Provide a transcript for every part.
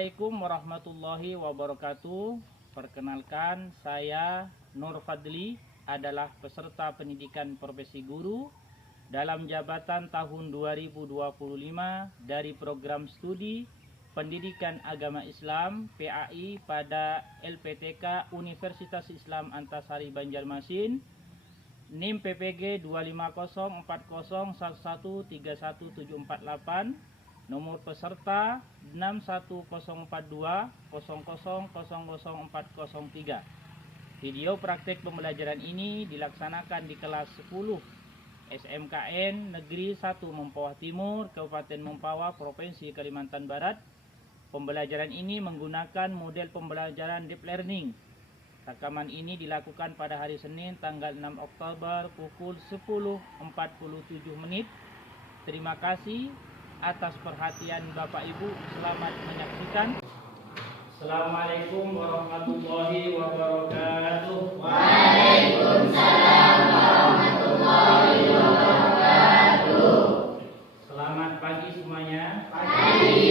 Assalamualaikum warahmatullahi wabarakatuh. Perkenalkan, saya Nur Fadli adalah peserta pendidikan profesi guru dalam jabatan tahun 2025 dari program studi Pendidikan Agama Islam PAI pada LPTK Universitas Islam Antasari Banjarmasin, NIM PPG 2504011313748, nomor peserta 6104200000403. Video praktek pembelajaran ini dilaksanakan di kelas 10 SMKN Negeri 1 Mempawah Timur, Kabupaten Mempawah, Provinsi Kalimantan Barat. Pembelajaran ini menggunakan model pembelajaran deep learning. Rekaman ini dilakukan pada hari Senin tanggal 6 Oktober pukul 10.47 menit. Terima kasih atas perhatian Bapak Ibu. Selamat menyaksikan. Assalamualaikum warahmatullahi wabarakatuh. Waalaikumsalam warahmatullahi wabarakatuh. Selamat pagi semuanya. Pagi.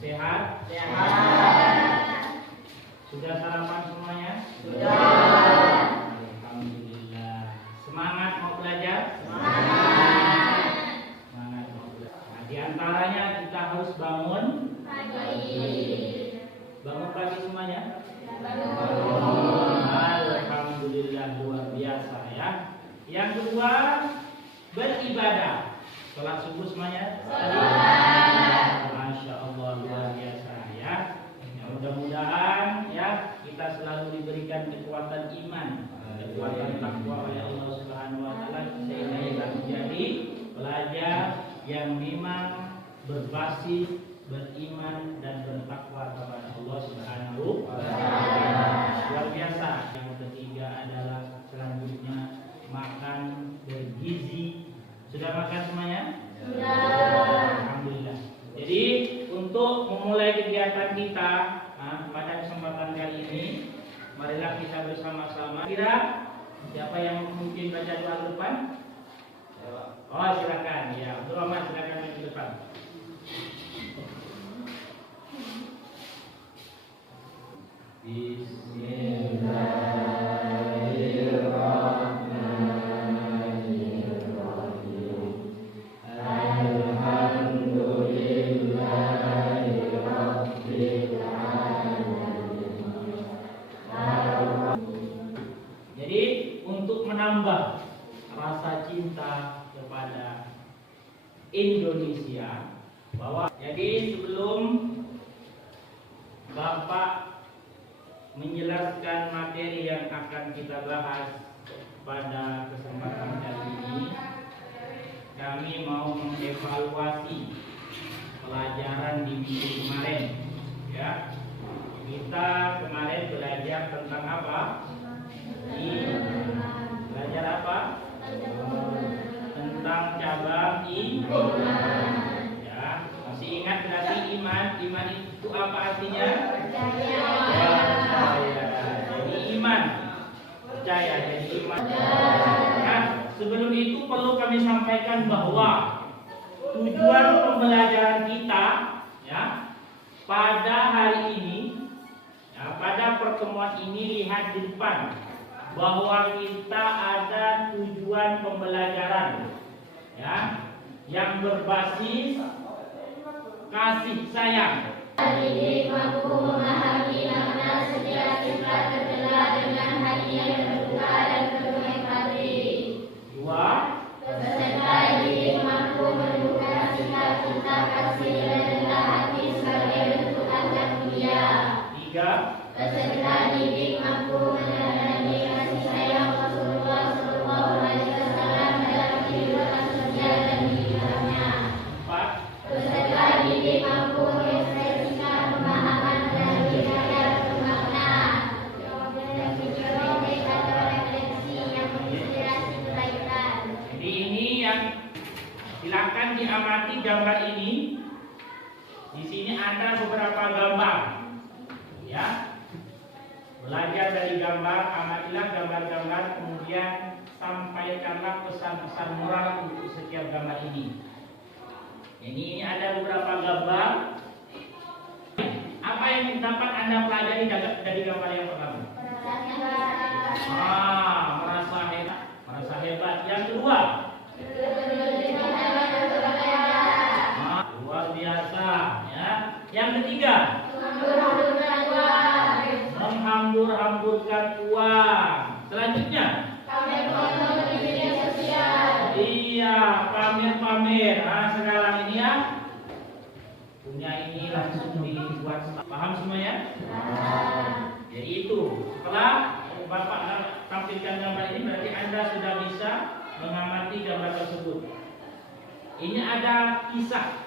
Sehat? Sehat. Sudah sarapan semuanya? Sudah. Alhamdulillah. Semangat mau belajar? Semangat. Semangat mau belajar. Nah, di antaranya kita harus bangun Pagi. Bangun pagi semuanya? Bangun. Alhamdulillah, luar biasa ya. Yang kedua, beribadah. Sholat subuh semuanya? Sholat. Masya Allah, luar biasa ya. Mudah-mudahan ya kita selalu diberikan kekuatan iman, kekuatan takwa oleh Allah Subhanahu wa taala, sehingga kita menjadi pelajar yang memang berbasis beriman dan bertakwa kepada Allah Subhanahu wa taala. Luar biasa. Yang ketiga adalah selanjutnya makan bergizi. Sudah makan semuanya? Sudah. Alhamdulillah. Jadi untuk memulai kegiatan kita pada kesempatan kali ini, marilah kita bersama-sama. Kira siapa yang mungkin baca doa depan? Oh, silakan ya. Abdul Rahman, silakan maju depan. Bismillahirrahmanirrahim. Alhamdulillahirabbil alamin. Jadi untuk menambah rasa cinta kepada Indonesia, bahwa jadi sebelum Bapak menjelaskan materi yang akan kita bahas pada kesempatan kali ini, kami mau mengevaluasi pelajaran di minggu kemarin ya. Kita kemarin belajar tentang apa? Belajar apa? Tentang cabang iman. Ya, masih ingat berarti iman? Iman itu apa artinya? Percaya. Jadi iman, percaya, jadi iman. Nah, sebelum itu perlu kami sampaikan bahwa tujuan pembelajaran kita ya pada hari ini, ya, pada pertemuan ini, lihat di depan bahwa kita ada tujuan pembelajaran ya yang berbasis kasih sayang. Didik mampu memahami makna setiap sifat tercela dengan hati yang terbuka dan penuh empati. Dua, Peserta didik mampu menunjukkan sikap cinta kasih dan rendah hati sebagai bentuk adab mulia. tiga, Peserta didik mampu meneladani kasih sayang Rasulullah SAW dalam kehidupan sosial dan di dalamnya. empat, Peserta didik mampu mengekspresikan pemahaman melalui karya bermakna, video-video atau refleksi yang menginspirasi kebaikan. jadi ini yang silakan diamati gambar ini. Di sini ada beberapa gambar ya. Belajar dari gambar, amatilah gambar-gambar, kemudian sampaikanlah pesan-pesan moral untuk setiap gambar ini. Ini ada beberapa gambar Apa yang dapat Anda pelajari dari gambar yang pertama? Merasa hebat. Merasa hebat. Yang kedua? Luar biasa. Ya. Yang ketiga? Menghambur-hamburkan uang. Selanjutnya? Iya, pamer-pamer. Nah, sekarang ini ya, punya ini langsung dibuat. Paham semuanya? Jadi itu. Setelah Bapak tampilkan gambar ini, berarti Anda sudah bisa mengamati gambar tersebut. Ini ada kisah,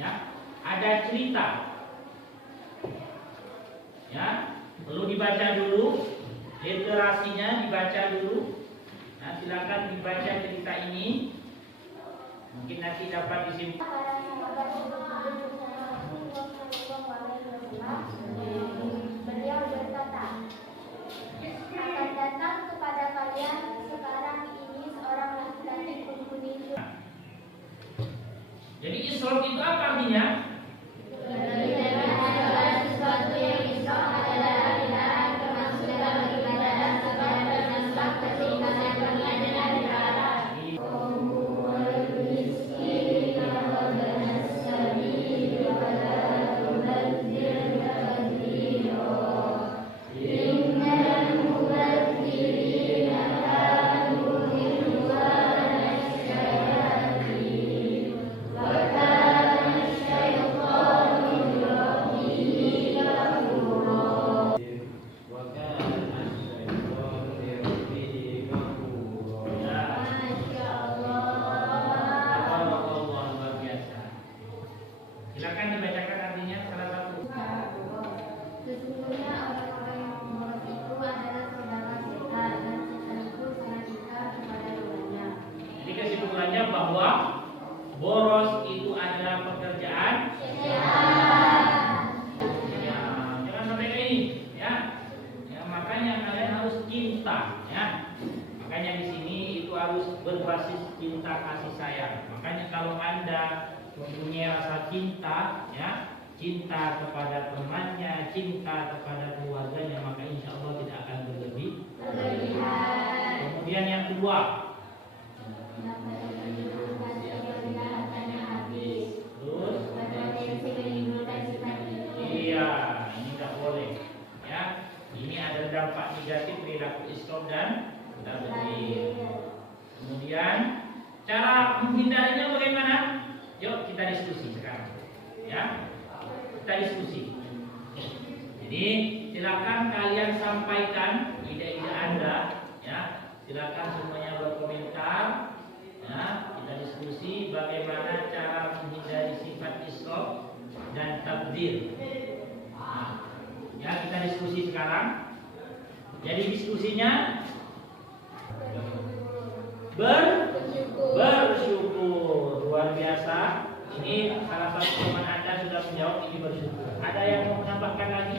ya, ada cerita, ya, perlu dibaca dulu, literasinya dibaca dulu. Nah, silakan dibaca cerita ini, mungkin nanti dapat disimpulkan. Beliau berkata, akan datang kepada kalian sekarang ini seorang laki-laki penghuni surga. Jadi Isra itu apa artinya? Sesuatu yang Isra adalah aliran kemaksudkan beribadah kepada nasab keseimbangan dunia dengan akhirat. Silakan dibacakan artinya salah satu. Sesungguhnya orang-orang yang membuat itu adalah saudara kita dan kita itu sangat dekat kepada Tuhannya. Jadi kesimpulannya bahwa boros itu adalah pekerjaan setan. Ya, jangan sampai kayak ini, ya. Ya, makanya kalian harus cinta, ya. Makanya di sini itu harus berbasis cinta kasih sayang. Makanya kalau Anda mempunyai rasa cinta, ya, cinta kepada temannya, cinta kepada keluarganya, maka insya Allah tidak akan berlebihan. Kemudian yang kedua, terus, iya, ini tidak boleh, ya. Ini ada dampak negatif perilaku istrom dan tabligh. Kemudian cara menghindarinya bagaimana? Yuk kita diskusi sekarang, ya. Kita diskusi. Jadi silakan kalian sampaikan ide-ide Anda, ya. Silakan semuanya berkomentar, ya. Kita diskusi bagaimana cara menghindari sifat israf dan tabdzir. Nah, ya, kita diskusi sekarang. Jadi diskusinya bersyukur. Luar biasa. Ini salah satu teman Anda sudah menjawab, ini bersyukur. Ada yang mau menambahkan lagi?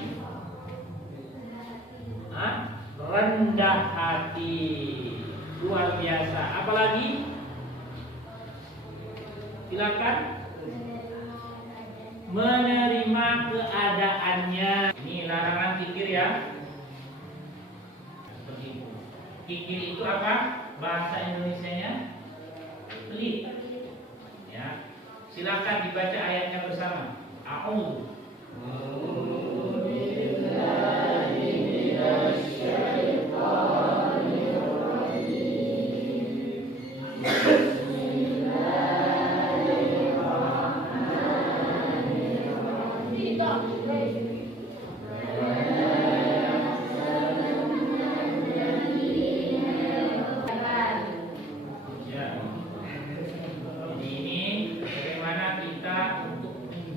Rendah hati. Luar biasa. Apalagi? Silakan. Menerima keadaannya. Ini larangan kikir, ya. Seperti itu. Kikir itu apa? Bahasa Indonesianya pelit. Ya. Silakan dibaca ayatnya bersama. A'udzu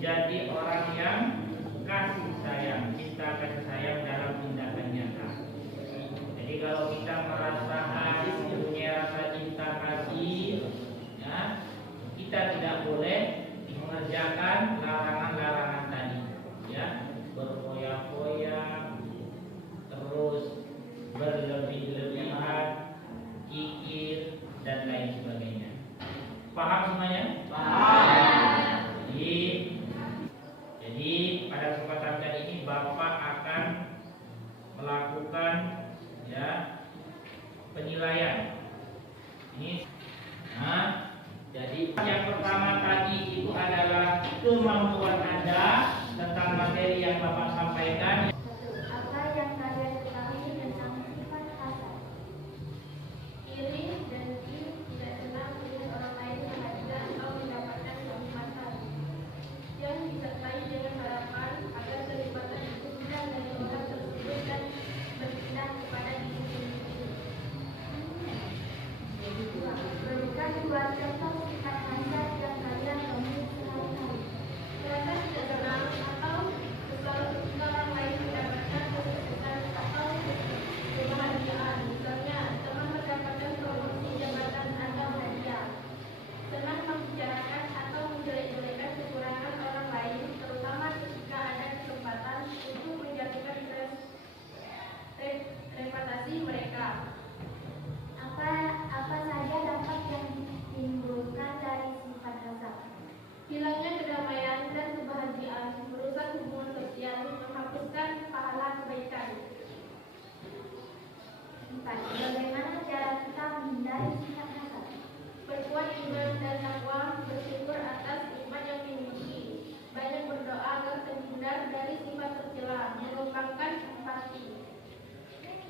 menjadi orang yang kasih sayang, cinta kasih sayang dalam tindakan nyata. Jadi kalau kita merasa hadis punya rasa cinta kasih, ya, kita tidak boleh mengerjakan larangan-larangan tadi, ya, berfoya-foya, terus berlebih-lebihan, kikir dan lain sebagainya. Paham semuanya? Paham. Jadi pada kesempatan kemampuan Anda tentang materi yang Bapak sampaikan. Apa yang kalian ketahui tentang sifat hasad? Iri, dengki, tidak senang melihat orang lain bahagia atau mendapatkan kenikmatan, yang disertai dengan harapan agar kenikmatan itu hilang dari orang tersebut dan berpindah kepada diri sendiri. Berikan dua contoh sifat hasad yang kalian temui sehari-hari. Merasa tidak senang atau kesal ketika orang lain mendapatkan kesuksesan atau kebahagiaan. Misalnya, teman mendapatkan promosi jabatan atau hadiah. Senang membicarakan atau menjelek-jelekan kekurangan orang lain, terutama ketika ada kesempatan untuk menjatuhkan reputasi mereka. Apa saja dampak yang ditimbulkan dari sifat hasad? Hilangnya kedamaian dan kebahagiaan, merusak hubungan sosial, menghapuskan pahala kebaikan. 4. Bagaimana cara kita menghindari sifat hasad? Berkuat iman dan takwa, bersyukur atas nikmat yang dimiliki, banyak berdoa agar terhindar dari sifat tercela, mengembangkan empati.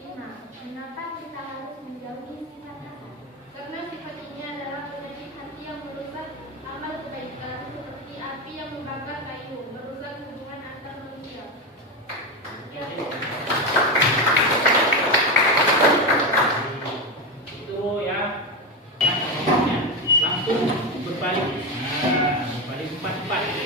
5. Mengapa kita harus menjauhi sifat hasad? Karena sifat ini adalah penyakit hati yang merusak amal kebaikan, seperti api yang membakar kayu, merusak hubungan antar manusia. Itu ya, langsung berbalik. Berbalik 4-4.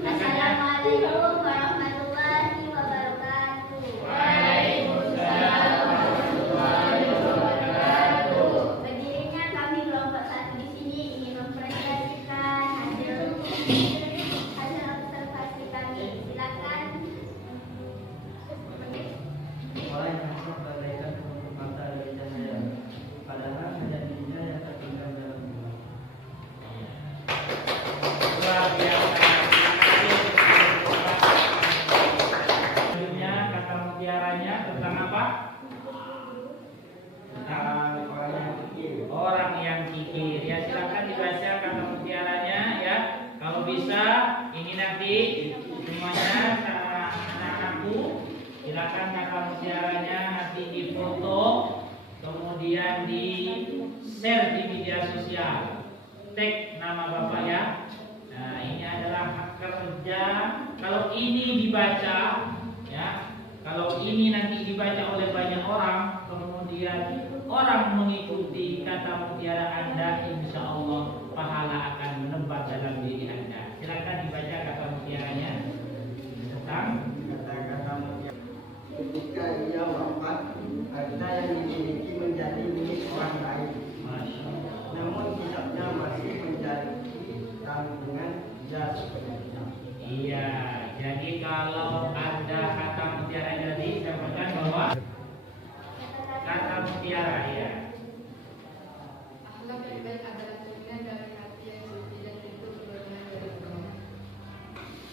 Assalamualaikum warahmatullahi wabarakatuh. Waalaikumsalam warahmatullahi wabarakatuh. Berdirinya kami kelompok 1 di sini ingin mempresentasikan hasil observasi kami. Silakan. Oleh hasil perbaikan untuk mata dari cahaya, padahal hanya dirinya yang tertinggal dalam rumah. Luar biasa. Selanjutnya kata mutiaranya tentang apa? Tentang orang yang kikir. Ya, silakan dibaca kata mutiaranya ya. Kalau bisa ini nanti semuanya anak-anakku, silakan kata mutiaranya nanti difoto, kemudian di share di media sosial. Tag nama Bapak ya. Nah, ini adalah hak kerja. Kalau ini dibaca ya, kalau ini nanti dibaca oleh banyak orang, kemudian orang mengikuti kata mutiara Anda, insya Allah pahala akan menebak dalam diri Anda. Silakan dibaca kata mutiaranya tentang Kata-kata mutiara. Ketika ia wafat, harta yang dimiliki menjadi milik orang lain. Masya Allah. Namun kitabnya masih menjadi tanggungan dia sepenuhnya. Iya, jadi kalau ada kata mutiara tadi, sampaikan bahwa kata mutiara ya. Akhlak yang baik adalah cerminan dari hati yang suci dan itu kebenaran dari Allah.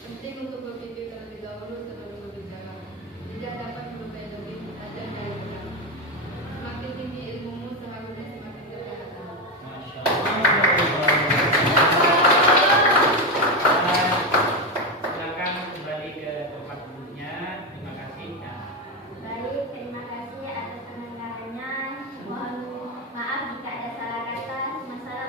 Penting untuk berpikir terlebih dahulu sebelum berbicara. Tidak dapat melukai lebih ada dari benar. Semakin tinggi ilmumu seharusnya semakin terkenal. Masya Allah. Silakan kembali ke tempat duduknya. Terima kasih. Nah, Baik, terima kasih atas pendengarannya. Mohon maaf jika ada salah kata. Wassalamualaikum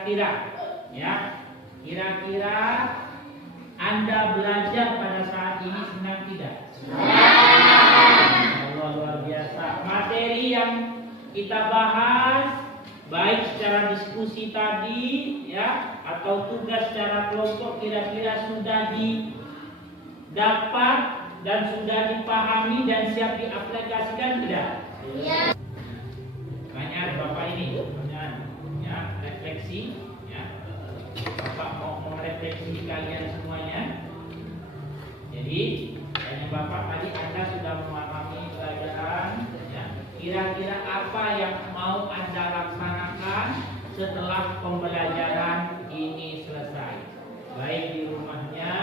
kira-kira ya, kira-kira Anda belajar pada saat ini senang tidak? Allah, luar biasa. Materi yang kita bahas baik secara diskusi tadi ya atau tugas secara kelompok kira-kira sudah didapat dan sudah dipahami dan siap diaplikasikan tidak? Iya. Pertanyaan Bapak ini, pertanyaan ya, refleksi ya. Bapak mau merefleksi kalian semuanya. Jadi, tanya Bapak tadi Anda sudah memahami pelajaran ya. Kira-kira apa yang mau Anda laksanakan setelah pembelajaran ini selesai? Baik di rumahnya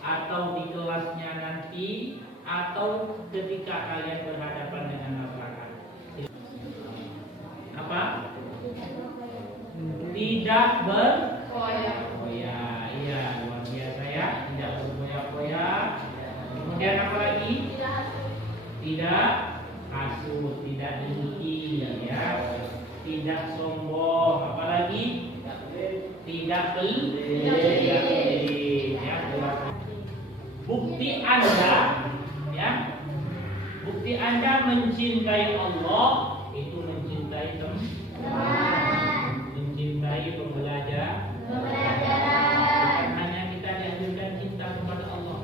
atau di kelasnya nanti atau ketika kalian berhadapan dengan masyarakat. Apa? Tidak berfoya-foya. Iya, luar biasa ya. Tidak berfoya-foya. Kemudian apa lagi? Tidak hasut, tidak dengki ya. Tidak sombong, apalagi? Tidak pelit ya. Bukti Anda ya. Bukti Anda mencintai Allah itu mencintai teman, mencintai pembelajaran. Bukan hanya kita dianjurkan cinta kepada Allah,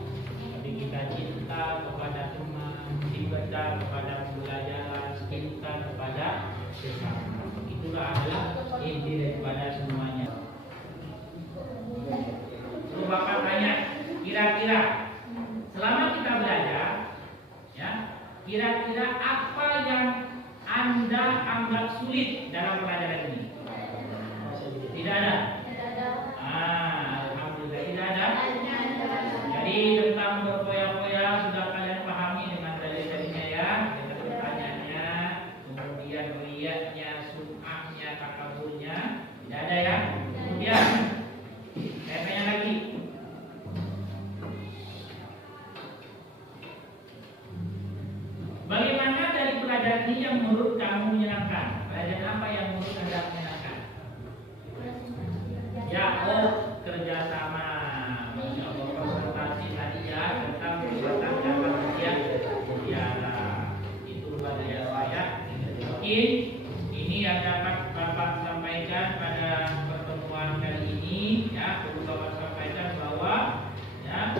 tapi kita cinta kepada teman, cinta kepada pembelajaran, cinta kepada sesama. Itulah adalah inti daripada semuanya. Lalu Bapak tanya, kira-kira selama kita belajar, ya, kira-kira apa yang Anda anggap sulit dalam pelajaran ini? Tidak ada. Alhamdulillah tidak ada. Jadi tentang berfoya-foya sudah kalian pahami dengan dalil-dalilnya ya, dengan pertanyaannya, kemudian riyanya, sum'ahnya, takaburnya, tidak ada ya. Kemudian saya tanya lagi. Bagaimana dari pelajaran ini yang menurut kamu menyenangkan? Pelajaran apa yang menurut Anda menyenangkan? Ya, kerjasama. Masya Allah, presentasi tadi ya tentang perbuatan dapat kerja. Itu luar biasa ya. Mungkin ini yang dapat Bapak sampaikan pada pertemuan kali ini ya. Perlu Bapak sampaikan bahwa ya,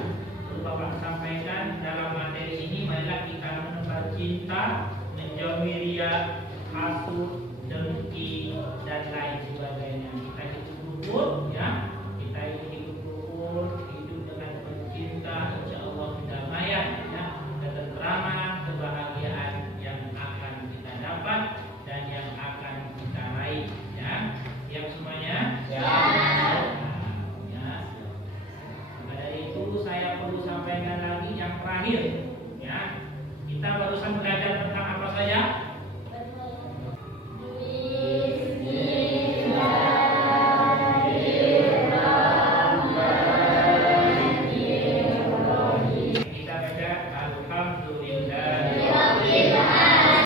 perlu Bapak sampaikan dalam materi ini marilah kita menebar cinta, menjauhi riya,